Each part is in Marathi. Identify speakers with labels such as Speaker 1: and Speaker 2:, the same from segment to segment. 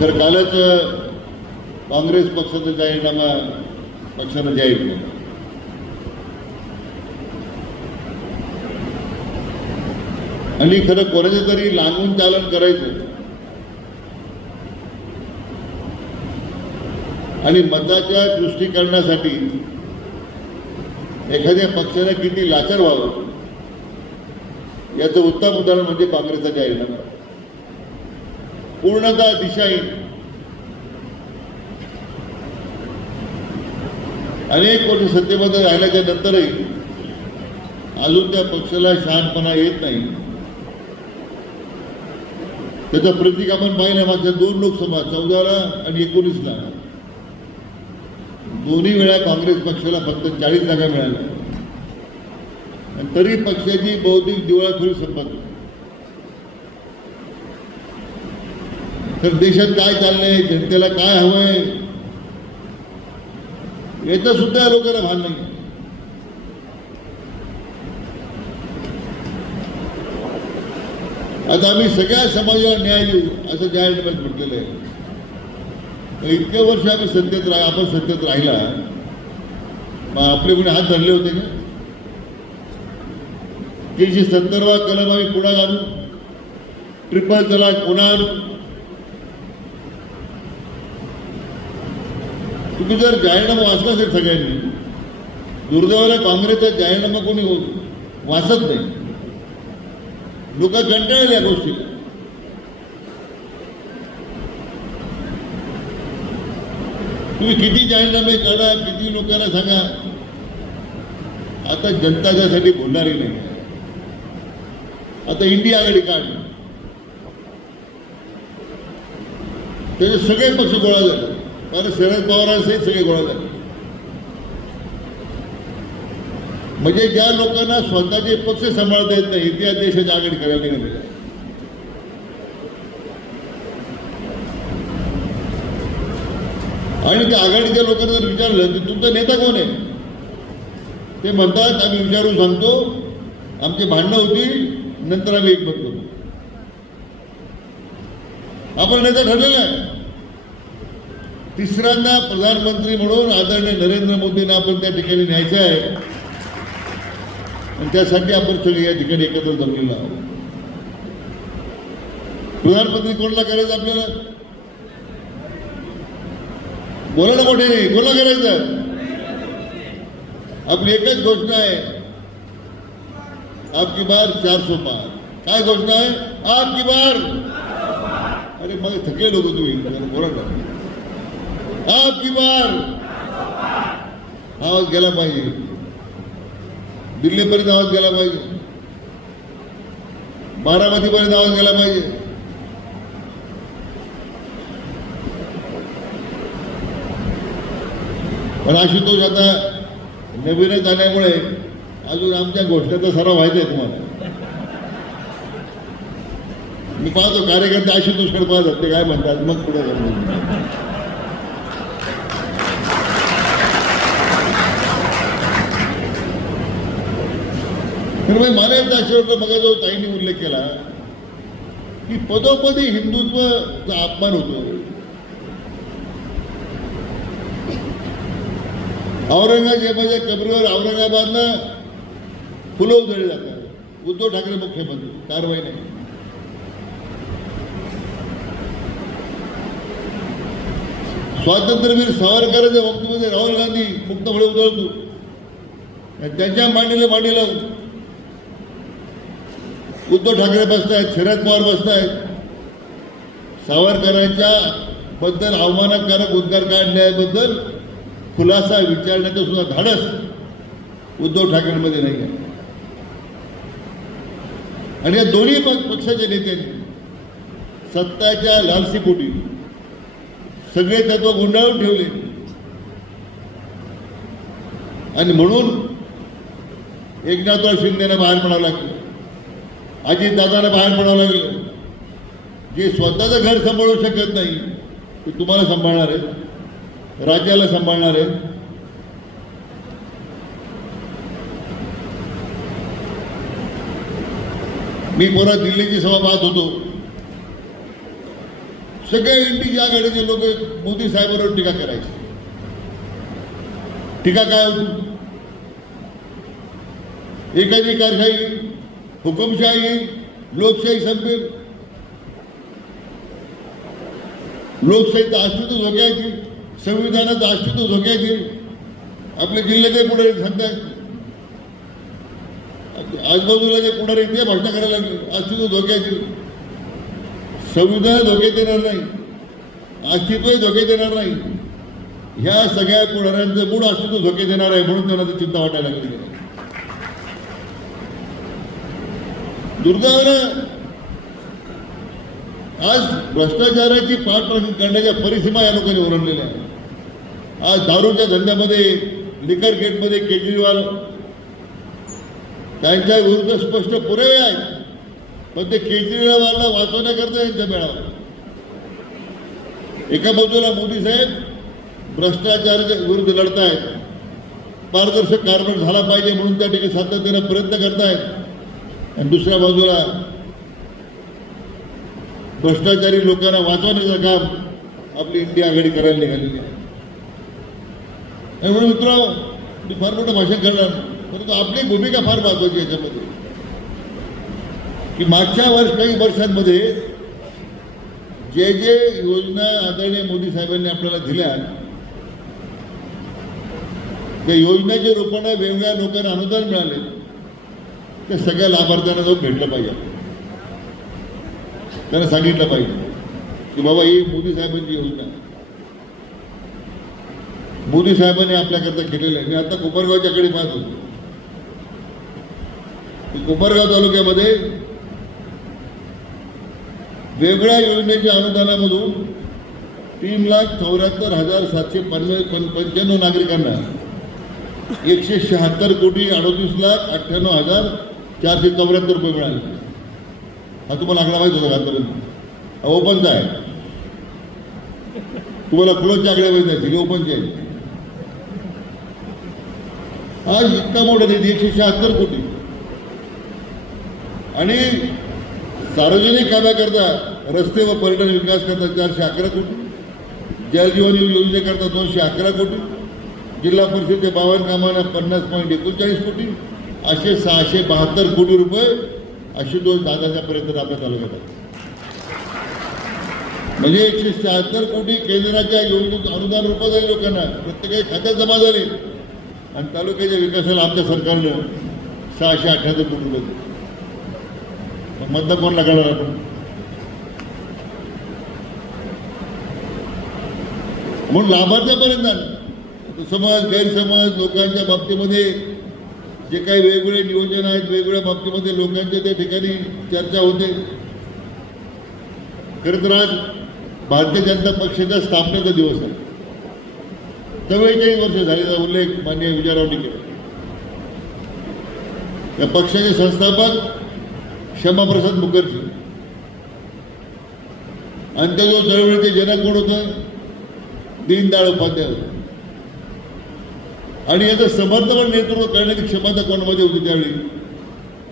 Speaker 1: तर कालच काँग्रेस पक्षाचा जाहीरनामा पक्षानं जाहीर केला. आणि खरं कोणाच्या तरी लागून चालन करायचं. आणि मताच्या दृष्टीकरणासाठी एखाद्या पक्षाने किती लाचार व्हावं? याचं उत्तम उदाहरण म्हणजे काँग्रेसचा जाहीरनामा. पूर्णतः दिशा येईल अनेक वर्ष सत्तेमध्ये राहिल्याच्या नंतरही अजून त्या पक्षाला शहाणपणा येत नाही. त्याचं प्रतीक आपण पाहिलं मागच्या दोन लोकसभा चौदाला आणि एकोणीसला. दोन्ही वेळा काँग्रेस पक्षाला फक्त चाळीस जागा मिळाल्या. आणि तरी पक्षाची बौद्धिक दिवाळखोरी संपत तर देशात काय चाललंय? जनतेला काय हवंय? याचं सुद्धा या लोकांना भान नाही आता आम्ही सगळ्या समाजाला न्याय देऊ असं जाहीरनाम्यात म्हटलेलं आहे. इतक्या वर्ष आम्ही सत्तेत राह आपण सत्तेत राहिला. मग आपले कोणी हात धरले होते का? तीनशे सत्तरवा कलम आम्ही पुन्हा आणू ट्रिपल तलाक पुन्हा आणू तुम्ही जर जाहीरनामा वाचला असेल सगळ्यांनी दुर्दैवाला काँग्रेसचा जाहीरनामा कोणी हो-, वाचत नाही. लोक कंटाळले या गोष्टीला तुम्ही किती जाहीरनामे काढा किती लोकांना सांगा. आता जनता त्यासाठी बोलणारी नाही. आता इंडिया आघाडी काढ. त्याचे सगळे पक्ष गोळा झाले. कारण शरद पवारांसहित सगळे गोळा झाले म्हणजे ज्या लोकांना स्वतःचे पक्ष सांभाळता येत नाही त्या देशाची आघाडी करायला निघालेल्या आणि त्या आघाडीच्या लोकांना जर विचारलं की तुमचा नेता कोण आहे ते म्हणतात आम्ही विचारून सांगतो आमची भांडणं होती नंतर आम्ही एक करू आपण नेता ठरलेला आहे तिसऱ्यांदा प्रधानमंत्री म्हणून आदरणीय नरेंद्र मोदींना आपण त्या ठिकाणी न्यायचं आहे. आणि त्यासाठी आपण सगळे या ठिकाणी एकत्र जमलेलो आहोत. प्रधानमंत्री कोणाला करायचं आपल्याला? बोला ना मोठे नाही. कोणाला करायचं? आपली एकच घोषणा आहे. आपकी बार चारशे पार. काय घोषणा आहे? आपकी बार. अरे मग थकले लोक तुम्ही. बोला ना. आपकी बार. आवाज गेला पाहिजे. दिल्लीपर्यंत आवाज गेला पाहिजे. बारामतीपर्यंत आवाज गेला पाहिजे. पण आशुतोष आता नवीनच आल्यामुळे अजून आमच्या गोष्टीचा सराव व्हायचा आहे तुम्हाला. मी पाहतो कार्यकर्ते आशुतोषकडे पाहतात ते काय म्हणतात? मग पुढे करणार तर मग बघा जो ताईंनी उल्लेख केला की पदोपदी हिंदुत्वचा अपमान होतो. औरंगजेबाच्या कबरीवर औरंगाबादला फुलं उधळली जातात. उद्धव ठाकरे मुख्यमंत्री कारवाई नाही. स्वातंत्र्यवीर सावरकरांच्या वक्तव्यामध्ये राहुल गांधी मुक्तपणे उधळतो. आणि त्यांच्या मांडीला मांडीला उद्धव ठाकरे बसतायत शरद पवार बसतायत. सावरकरांच्या बद्दल अवमानकारक उद्गार काढण्याबद्दल खुलासा विचारण्याचं सुद्धा धाडस उद्धव ठाकरेंमध्ये नाही आहे आणि या दोन्ही पक्षाच्या नेत्यांनी सत्ताच्या लालसीपोटी सगळे तत्व गुंडाळून ठेवले. आणि म्हणून एकनाथराव शिंदेना बाहेर पडावं लागलं. अजित दादाला बाहेर पडावं लागलं. जे स्वतःचं घर सांभाळू शकत नाही ते तुम्हाला सांभाळणार आहे राज्याला सांभाळणार आहे मी पुरा दिल्लीची सभा पाहत होतो. सगळे इंडीच्या आघाडीचे लोक मोदी साहेबांवर टीका करायचे. टीका काय होती? एकाधिकारशाही हुकुमशाही लोकशाही संपेल लोकशाहीचं अस्तित्व धोक्यात येईल संविधानाचं अस्तित्व धोक्यात येईल आपल्या जिल्ह्याचे पुढे सांगतात आजूबाजूला जे पुढारी ते भाषण करायला लागले. अस्तित्व धोक्यात येईल संविधान धोक्यात येणार नाही. अस्तित्वही धोक्यात येणार नाही. ह्या सगळ्या पुढाऱ्यांचं मूळ अस्तित्व धोक्यात येणार आहे म्हणून त्यांना चिंता वाटायला लागली. दुर्दैवानं आज भ्रष्टाचाराची पाठराखण करण्याच्या परिसीमा या लोकांनी ओरडलेल्या आहेत. आज दारूच्या धंद्यामध्ये लिकर गेटमध्ये केजरीवाल त्यांच्या विरुद्ध स्पष्ट पुरावे आहेत. पण ते केजरीवालला वाचवण्याकरता यांचा मेळावा एका बाजूला मोदी साहेब भ्रष्टाचाराच्या विरुद्ध लढतायत. पारदर्शक कारभार झाला पाहिजे म्हणून त्या ठिकाणी सातत्यानं प्रयत्न करतायत. आणि दुसऱ्या बाजूला भ्रष्टाचारी लोकांना वाचवण्याचं काम आपली इंडिया आघाडी करायला निघालेली आहे. आणि म्हणून मित्र मी फार मोठं भाषण करणार परंतु आपली भूमिका फार महत्वाची याच्यामध्ये. की मागच्या वर्ष काही वर्षांमध्ये जे जे योजना आदरणीय मोदी साहेबांनी आपल्याला दिल्या त्या योजनेच्या रूपाने वेगवेगळ्या लोकांना अनुदान मिळाले. ते सगळ्या लाभार्थ्यांना जाऊन भेटलं पाहिजे. त्यांना सांगितलं पाहिजे. की बाबा ही मोदी साहेबांची योजना. मोदी साहेबांनी आपल्याकरता केलेलं आहे. मी आता कोपरगावच्याकडे पाहत. होतो कोपरगाव तालुक्यामध्ये वेगळ्या योजनेच्या अनुदानामधून तीन लाख चौऱ्याहत्तर हजार सातशे पन्नास पंच्याण्णव नागरिकांना एकशे शहात्तर कोटी अडतीस लाख अठ्ठ्याण्णव हजार चारशे चौऱ्याहत्तर रुपये मिळाले. हा तुम्हाला आकडा माहीत होता आतापर्यंत हा ओपनचा आहे. तुम्हाला क्लोजच्या आकडे माहीत नाही ओपनचे आहे आज इतका मोठा निधी एकशे शहात्तर कोटी. आणि सार्वजनिक कामाकरता रस्ते व पर्यटन विकास करता चारशे अकरा कोटी. जलजीवन योजनेकरता दोनशे अकरा कोटी. जिल्हा परिषदेच्या बावन्न कामांना पन्नास पॉईंट एकोणचाळीस कोटी. असे सहाशे बहात्तर कोटी रुपये असे दोन दादाच्या पर्यंत आपल्या तालुक्यात आहे म्हणजे एकशे शहात्तर कोटी केंद्राच्या योजनेत अनुदान रूपात झाले लोकांना. प्रत्येकाच्या खात्यात जमा झाले. आणि तालुक्याच्या विकासाला आमच्या सरकारनं सहाशे अठ्याहत्तर कोटी रुपये दिले. मग मतदान कोणाला करणार आपण? म्हणून लाभार्थ्यापर्यंत आलं. आता समज गैरसमज लोकांच्या बाबतीमध्ये जे काही वेगवेगळे नियोजन आहेत वेगवेगळ्या बाबतीमध्ये लोकांच्या त्या ठिकाणी चर्चा होते. खरं तर आज भारतीय जनता पक्षाच्या स्थापनेचा दिवस आहे. चव्वेचाळीस वर्ष झालेला उल्लेख मान्य विजयरावनी केला. या पक्षाचे संस्थापक श्यामाप्रसाद मुखर्जी. आणि त्या जो चळवळीचे जनक कोण होतं? दीनदयाळ उपाध्याय होते. आणि याचं समर्थन नेतृत्व करण्याची क्षमता कोणामध्ये होती त्यावेळी?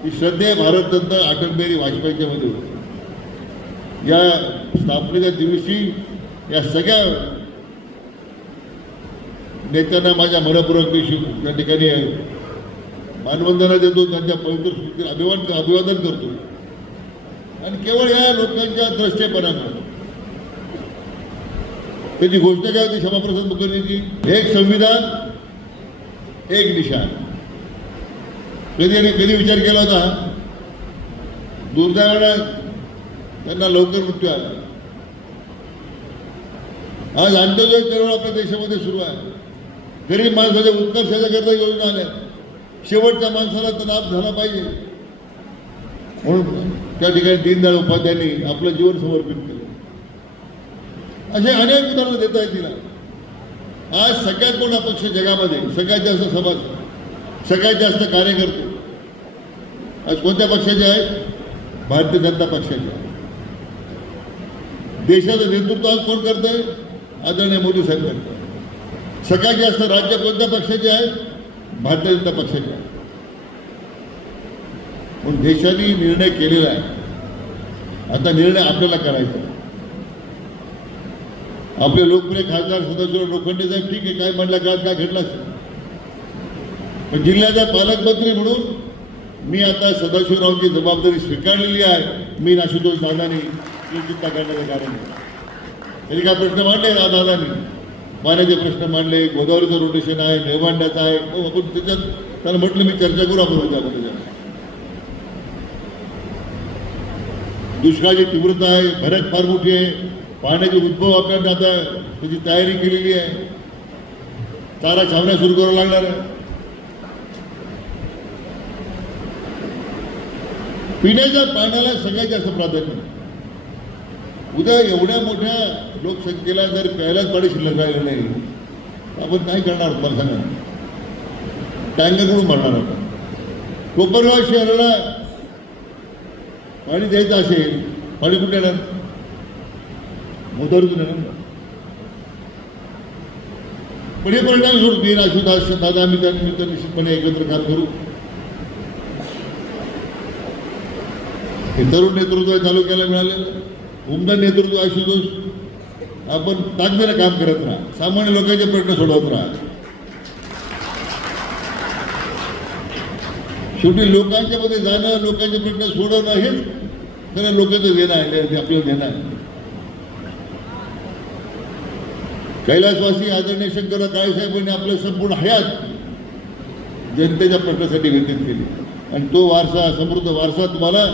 Speaker 1: ही श्रद्धेय भारतरत्न अटल बिहारी वाजपेयीच्या मध्ये होती. या स्थापनेच्या दिवशी या सगळ्या नेत्यांना माझ्या मनपूर्वक त्या ठिकाणी मानवंदना देतो त्यांच्या पवित्र स्मृतीला अभिवादन अभिवादन करतो. आणि केवळ या लोकांच्या द्रष्टेपणामुळे त्याची गोष्ट काय होती क्षमाप्रसाद मुखर्जीची हे संविधान एक दिशा कधी आणि कधी विचार केला होता दुर्दैवानं त्यांना लवकर मृत्यू आला. आज अंत्योदय चळवळ आपल्या देशामध्ये सुरू आहे. गरीब माणसाच्या उत्कर्षाच्या करता योजना आल्या. शेवटच्या माणसाला तर लाभ झाला पाहिजे. म्हणून त्या ठिकाणी दीनदयाळ उपाध्यायांनी आपलं जीवन समर्पित केलं. असे अनेक उदाहरणं देता येतील. आज सगळ्यात मोठा पक्ष जगामध्ये? सगळ्यात जास्त समाज. सगळ्यात जास्त कार्यकर्ते. आज कोणत्या पक्षाचे आहेत? भारतीय जनता पक्षाचे. देशाचं नेतृत्व आज कोण करतंय? आदरणीय मोदी साहेब करतात सगळ्यात जास्त राज्य कोणत्या पक्षाचे आहेत? भारतीय जनता पक्षाचे. आहेत पण देशाने निर्णय केलेला आहे. आता निर्णय आपल्याला करायचा आहे. आपले लोकप्रिय खासदार सदाशिवराव लोखंडे साहेब ठीक आहे काय म्हणलं काळात काय घडलं? असेल पण जिल्ह्याचा पालकमंत्री म्हणून मी आता सदाशिवरावची जबाबदारी स्वीकारलेली आहे. मी नाशुतोष दादानी चिंता करण्याचं कारण आहे. त्यांनी काय प्रश्न मांडले ना दादानी? पाण्याचे प्रश्न मांडले गोदावरीचं रोटेशन आहे नेवांड्याचं आहे. हो, आपण त्याच्यात त्याला म्हटलं मी चर्चा करू आपण त्याच्यामध्ये दुष्काळाची तीव्रता आहे भरक फार मोठी आहे. पाण्याचे उद्भव आपल्याला आता त्याची तयारी केलेली आहे. चारा छावण्या सुरू करावं लागणार आहे. पिण्याच्या पाण्याला सगळ्यात जास्त प्राधान्य उद्या एवढ्या मोठ्या लोकसंख्येला जर प्यायलाच पाणी शिल्लक राहिलं नाही आपण काय करणार मला सांगा? टँकरकडून भरणार आपण. कोपरगाव शहराला पाणी द्यायचं असेल पाणी कुठे येणार? मोदावरीतून पण हे परिणाम सोडून मी अशुदास दादा मी त्या निमित्त निश्चितपणे एकत्र काम करू हे तरुण नेतृत्व तालुक्याला मिळालेलं उमदा नेतृत्व आशुतोष आपण ताकदीने काम करत राहा सामान्य लोकांचे प्रश्न सोडवत राहा शेवटी लोकांच्या मध्ये जाणं लोकांचे प्रश्न सोडवणं हेच त्यांना लोकांचं देणं आहे ते आपल्याला देणं आहे कैलासवासी आदरणीय शंकर काळेसाहेबांनी आपलं संपूर्ण हयात जनतेच्या प्रश्नासाठी व्यतीत केली. आणि तो वारसा समृद्ध वारसा तुम्हाला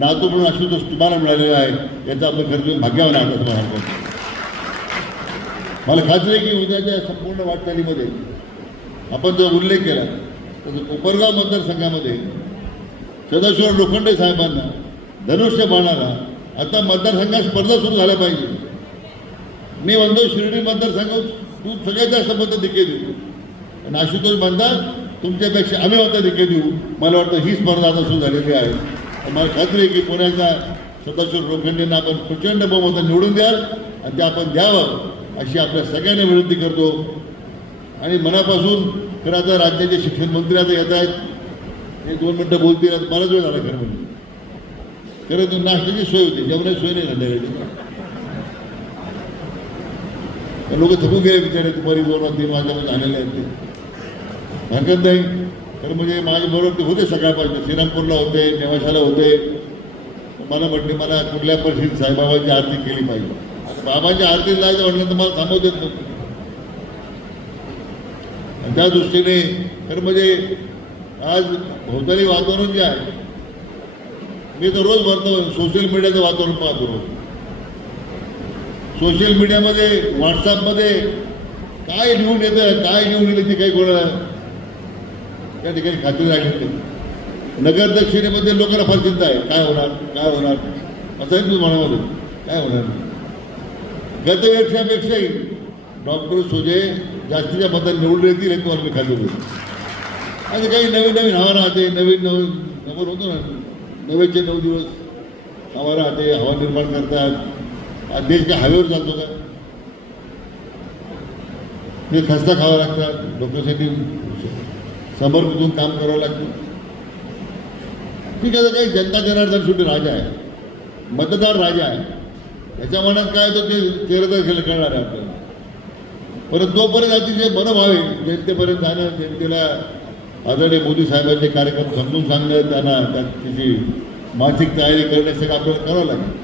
Speaker 1: नातू म्हणून आशुतोष तुम्हाला मिळालेला आहे याचा आपण खरं तुम्ही भाग्यावर आहे तुम्हाला मला मला खात्री आहे की उद्याच्या संपूर्ण वाटचालीमध्ये आपण जो उल्लेख केला तसं कोपरगाव मतदारसंघामध्ये सदाशिव लोखंडे साहेबांना धनुष्य बाणाला आता मतदारसंघात स्पर्धा सुरू झाल्या पाहिजे. मी म्हणतो शिर्डी मतदारसंघात तू सगळ्यात जास्त मतं दिके देऊ. आणि आशुतोष म्हणतात तुमच्यापेक्षा आम्ही मतं दिके देऊ. मला वाटतं ही स्पर्धा आता सुरू झालेली आहे. मला खात्री आहे की पुण्याचा सदाशिव लोखंडेंना आपण प्रचंड बहुमत निवडून द्याल आणि ते आपण द्यावं अशी आपल्या सगळ्यांना विनंती करतो. आणि मनापासून खरं आता राज्याचे शिक्षण मंत्री आता येत आहेत. हे दोन मिनटं बोलतील बराच वेळ झाला खरं म्हणजे. खरं तर नाश्त्याची सोय होती जेवणाची सोय नाही संध्याकाळची लोक थकून गेले बिचारे दुपारी दोन वाजता तीन वाजता आलेले आहेत ते. हरकत नाही. तर म्हणजे माझ्याबरोबर ते होते सकाळपासून. श्रीरामपूरला होते नेवाशाला होते. मला म्हटले मला कुठल्या परिस्थितीत साईबाबांची आरती केली पाहिजे? आता बाबांची आरती जायचं म्हटलं तर मला थांबवत येत नव्हतं आणि त्या दृष्टीने तर म्हणजे आज भोवताली वातावरण जे आहे मी तर रोज भरतो सोशल मीडियाचं वातावरण पाहतो रोज. सोशल मीडियामध्ये व्हॉट्सअपमध्ये काय लिहून येतं काय लिहून येतं ते काही कोणा त्या ठिकाणी खात्री राहिली नाही. नगर दक्षिणेमध्ये लोकांना फार चिंता आहे. काय होणार? काय होणार? असं आहे तुझं मनामध्ये काय होणार गतवर्षापेक्षाही डॉक्टर सोजे जास्तीच्या मतात निवडून येतील हे तुम्हाला मी खात्री देतो. आणि काही नवीन नवीन हवा राहते नवीन नवीन नंबर होतो ना. नवेचे नऊ दिवस हवा राहते हवा निर्माण करतात. देश काय हवेवर चालतो का? ते खस्ता खावा लागतात लोकांसाठी समर्पितून काम करावं लागतं? ठीक आहे तर काही जनता जनार्दन शेवटी राजा आहे. मतदार राजा आहे. त्याच्या मनात काय होतं ते तेरा तारखेला कळणार आहे आपल्याला. परंतु तोपर्यंत अतिशय मनोभावे जनतेपर्यंत जाणं जनतेला आदरणीय मोदी साहेबांचे कार्यक्रम समजून सांगणं त्यांना त्याची मानसिक तयारी करण्यासाठी आपल्याला करावं लागेल.